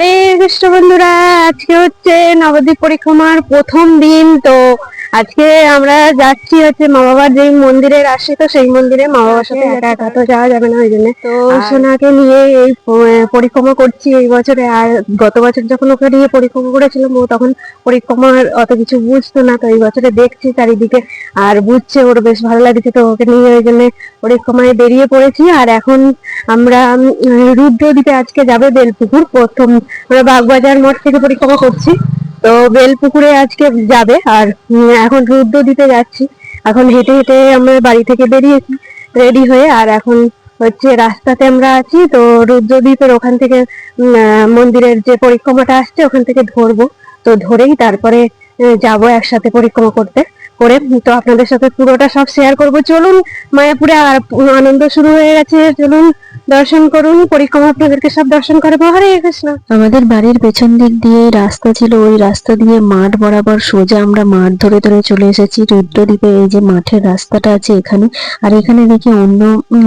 হরে কৃষ্ণ বন্ধুরা, আজকে হচ্ছে নবদ্বীপ পরিক্রমার প্রথম দিন। তো আজকে আমরা যাচ্ছি হচ্ছে মা বাবার যে মন্দিরের আসে, তো সেই মন্দিরে মা বাবার সাথে একা একা তো যাওয়া যাবে না, ওই জন্য তো সোনাকে নিয়ে এই পরিক্রমা করছি এই বছরে। আর গত বছর যখন ওকে নিয়ে পরিক্রমা করেছিলাম, ও তখন পরিক্রমার অত কিছু বুঝতো না, তো এই বছরে দেখছি চারিদিকে আর বুঝছে, ওর বেশ ভালো লাগছে, তো ওকে নিয়ে ওই জন্য পরিক্রমায় বেরিয়ে পড়েছি। আর এখন আমরা রুদ্রদ্বীপে আজকে যাবে বেলপুকুর প্রথম। আমরা বাগবাজার মঠ থেকে পরিক্রমা করছি, তো বেলপুকুরে আজকে যাবে। আর এখন রুদ্রদ্বীপে যাচ্ছি। এখন হেঁটে হেঁটে আমরা বাড়ি থেকে বেরিয়েছি রেডি হয়ে, আর এখন হচ্ছে রাস্তাতে আমরা আছি। তো রুদ্রদ্বীপের ওখান থেকে মন্দিরের যে পরিক্রমাটা আসছে ওখান থেকে ধরবো, তো ধরেই তারপরে যাবো একসাথে পরিক্রমা করতে করে। তো আপনাদের সাথে পুরোটা সব শেয়ার করব। চলুন, মায়াপুরে আর আনন্দ শুরু হয়ে গেছে, চলুন দর্শন করুন, পরিক্রমা আপনাদেরকে সব দর্শন করাবো। হরে কৃষ্ণ। আমাদের বাড়ির পেছন দিক দিয়ে রাস্তা ছিল, ওই রাস্তা দিয়ে মাঠ বরাবর সোজা আমরা মাঠ ধরে ধরে চলে এসেছি রুদ্রদ্বীপে। এই যে মাঠের রাস্তাটা আছে এখানে, আর এখানে দেখি অন্য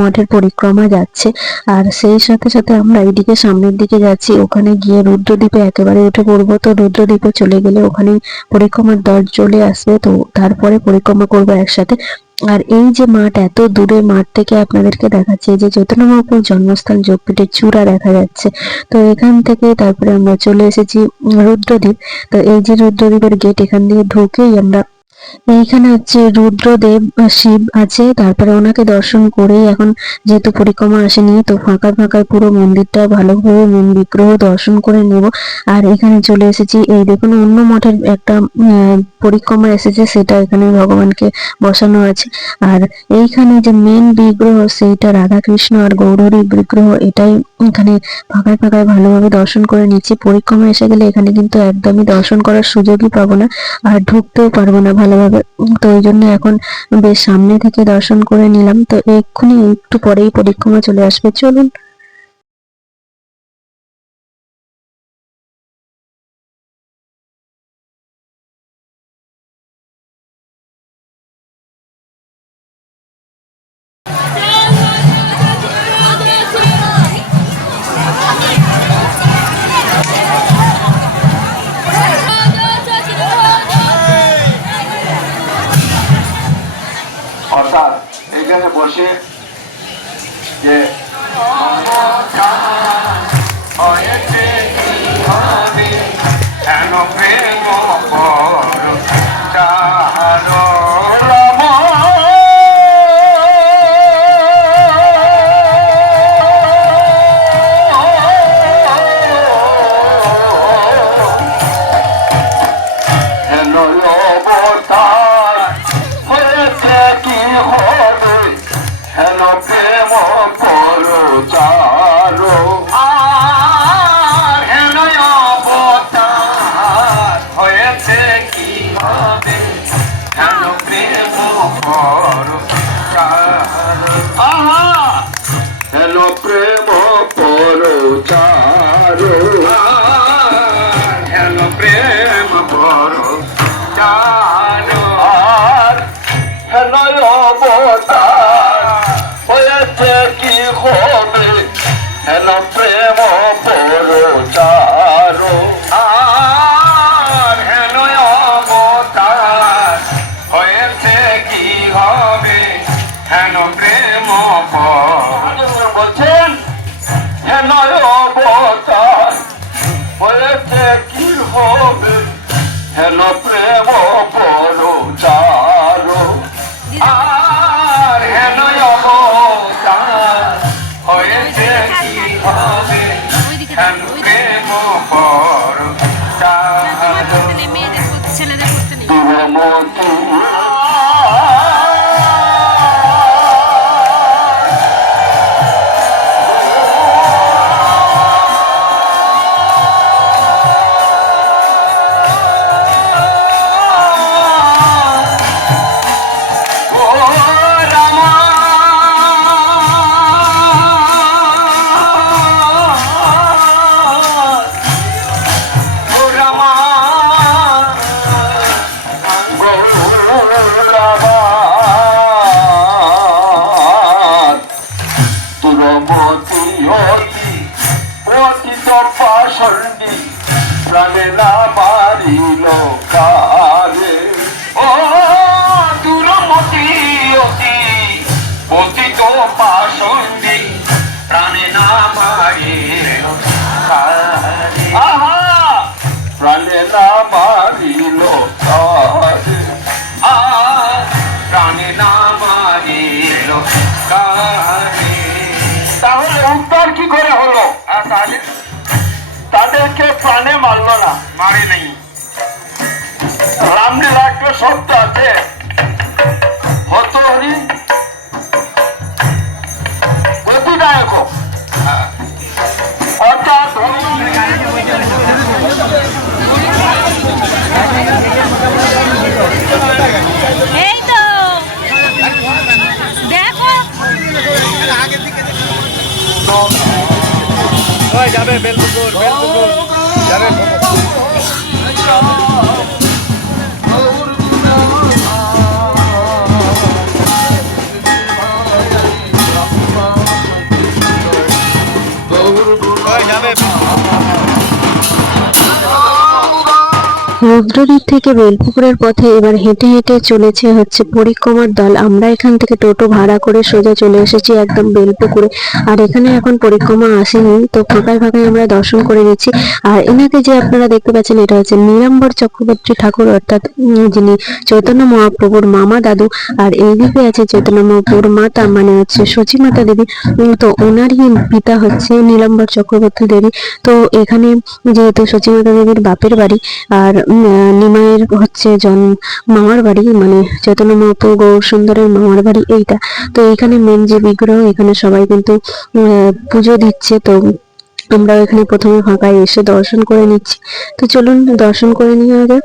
মঠের পরিক্রমা যাচ্ছে। আর সেই সাথে সাথে আমরা এইদিকে সামনের দিকে যাচ্ছি, ওখানে গিয়ে রুদ্রদ্বীপে একেবারে উঠে পড়বো। তো রুদ্রদ্বীপে চলে গেলে ওখানে পরিক্রমার দল চলে আসবে, তো তারপরে পরিক্রমা করবো একসাথে। আর এই যে মাঠ, এত দূরে মাঠ থেকে আপনাদেরকে দেখাচ্ছে যে চৈতন্য মহাপ্রভুর জন্মস্থান যোগপীঠের চূড়া দেখা যাচ্ছে। তো এখান থেকে তারপরে আমরা চলে এসেছি রুদ্রদ্বীপ। তো এই যে রুদ্রদ্বীপের গেট, এখান দিয়ে ঢুকেই আমরা এইখানে হচ্ছে রুদ্রদেব শিব আছে, তারপরে ওনাকে দর্শন করেই এখন যেহেতু পরিক্রমা আসেনি, তো ফাঁকা ফাঁকায় পুরো মন্দিরটা ভালোভাবে মন বিগ্রহ দর্শন করে নেব। আর এখানে চলে এসেছি, এই দেখুন অন্য মঠের একটা পরিক্রমা এসেছে, সেটা এখানে ভগবানকে বসানো আছে। আর এইখানে যে মেন বিগ্রহ সেইটা রাধাকৃষ্ণ আর গৌরহরির বিগ্রহ, এটাই এখানে ফাঁকায় ফাঁকায় ভালোভাবে দর্শন করে নিচ্ছি। পরিক্রমা এসে গেলে এখানে কিন্তু একদমই দর্শন করার সুযোগই পাবো না, আর ঢুকতেও পারবো না ভালোভাবে। তো ওই জন্য এখন বেশ সামনে থেকে দর্শন করে নিলাম। তো এক্ষুনি একটু পরেই পরিক্রমা চলে আসবে, চলুন। অর্থাৎ এখানে বসে যে প্রেম পরচারো, হেন প্রেম পরচারো, আর হেন অবতার হয়েছে কি হবে, হেন প্রেম পরচারো, আর হেন অবতার হয়েছে কি হবে, হেন প্রেম বলছেন, হেন অবতার হয়েছে কি হবে, হেন প্রেম পরচারো, আর হেন অবতার হয়েছে কি হবে, হেন প্রেম পরচারো। পাষণ্ডী প্রাণে না মারিল কারে। ও দুরমতি অতি পতিত পাষণ্ডী প্রাণে না মারিল কারে। আহা প্রাণে না মারিল কারে, প্রাণে না মারিল কারে। তাহলে উদ্ধার কি করে হলো? তাহলে তাদেরকে প্রাণে মারল না, মারে নাই। রামলীলা একটা শব্দ আছে, হত হরি গতিদায়ক, অর্থাৎ এই তো দেখো যাবে বেলপুকুর যাবে। রুদ্রদ্বীপ থেকে বেলপুকুরের পথে এবার হেঁটে হেঁটে চলেছে হচ্ছে পরিক্রমার দল। আমরা এখান থেকে টোটো ভাড়া করে সোজা চলে এসেছি একদম বেলপুকুরে। আর এখানে এখন পরিক্রমা আসেনি, তো ফাঁকায় ফাঁকায় আমরা দর্শন করে নিচ্ছি। আর এনাকে যে আপনারা দেখতে পাচ্ছেন, এটা হচ্ছে নীলাম্বর চক্রবর্তী ঠাকুর, অর্থাৎ যিনি চৈতন্য মহাপ্রভুর মামা দাদু। আর এই দিকে আছে চৈতন্য মহাপ্রভুর মাতা, মানে হচ্ছে সচী মাতা দেবী। তো ওনারই পিতা হচ্ছে নীলাম্বর চক্রবর্তী দেবী। তো এখানে যেহেতু সচী মাতা দেবীর বাপের বাড়ি, আর নিমাইয়ের হচ্ছে মামার বাড়ি, মানে চৈতন্য মহাপ্রভু গৌর সুন্দরের মামার বাড়ি এইটা। তো এখানে মেন যে বিগ্রহ, এখানে সবাই কিন্তু পুজো দিচ্ছে। তো আমরা এখানে প্রথমে ফাঁকায় এসে দর্শন করে নিচ্ছি। তো চলুন দর্শন করে নেওয়া যাক।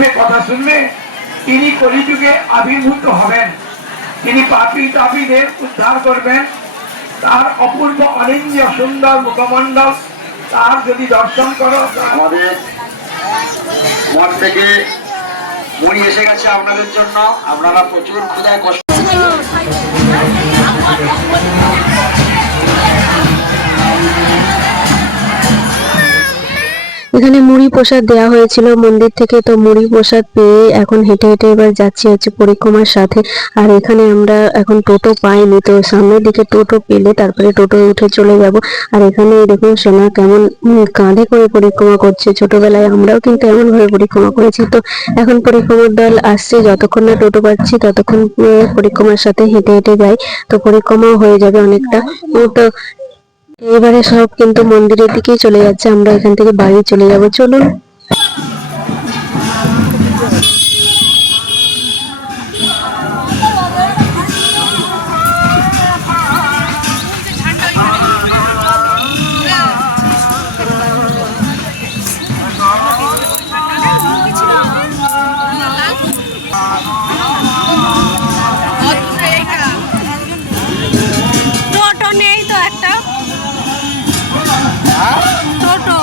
শুনবে, কথা শুনবে, তিনি কলিযুগে আবির্ভূত হবেন, তিনি পাপী তাপীদের উদ্ধার করবেন। তার অপূর্ব অনিন্দ্য সুন্দর মুখমণ্ডল তার যদি দর্শন করো। আমাদের মঠ থেকে মুড়ি এসে গেছে আপনাদের জন্য। আপনারা প্রচুর ক্ষুধায় কষ্ট। এখানে মুড়ি প্রসাদ দেওয়া হয়েছিল মন্দির থেকে, তো মুড়ি প্রসাদ পেয়ে এখন হেঁটে হেঁটে এবার যাচ্ছি হচ্ছে পরিক্রমার সাথে। আর এখানে আমরা এখন টোটো পাইনি, তো সামনের দিকে টোটো পেলে তারপরে টোটো উঠে চলে যাব। আর এখানে দেখুন সোনা কেমন কাঁধে করে পরিক্রমা করছে। ছোটবেলায় আমরাও কিন্তু এমন ভাবে পরিক্রমা করেছি। তো এখন পরিক্রমার দল আসছে, যতক্ষণ না টোটো পাচ্ছি ততক্ষণ পরিক্রমার সাথে হেঁটে হেঁটে যাই, তো পরিক্রমাও হয়ে যাবে অনেকটা। তো এবারে সব কিন্তু মন্দিরের দিকেই চলে যাচ্ছে, আমরা এখান থেকে বাড়ি চলে যাব। চলুন। টোটো নেই তো একটা টোটো।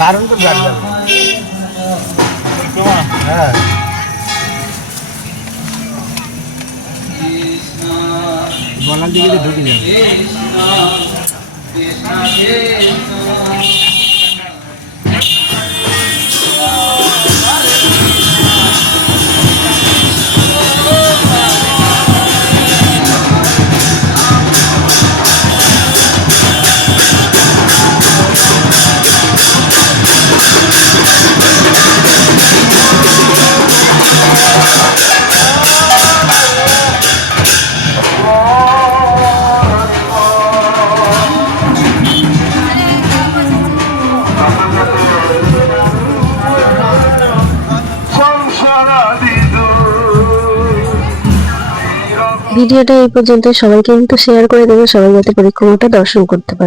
কারণপুর গাড়ি যাবে হ্যাঁ। গলার দিকে ঢুকে যাবে। ভিডিওটা এই পর্যন্ত, সবাইকে কিন্তু শেয়ার করে দেবে, সবাই যাতে পরিক্রমাটা দর্শন করতে পারে।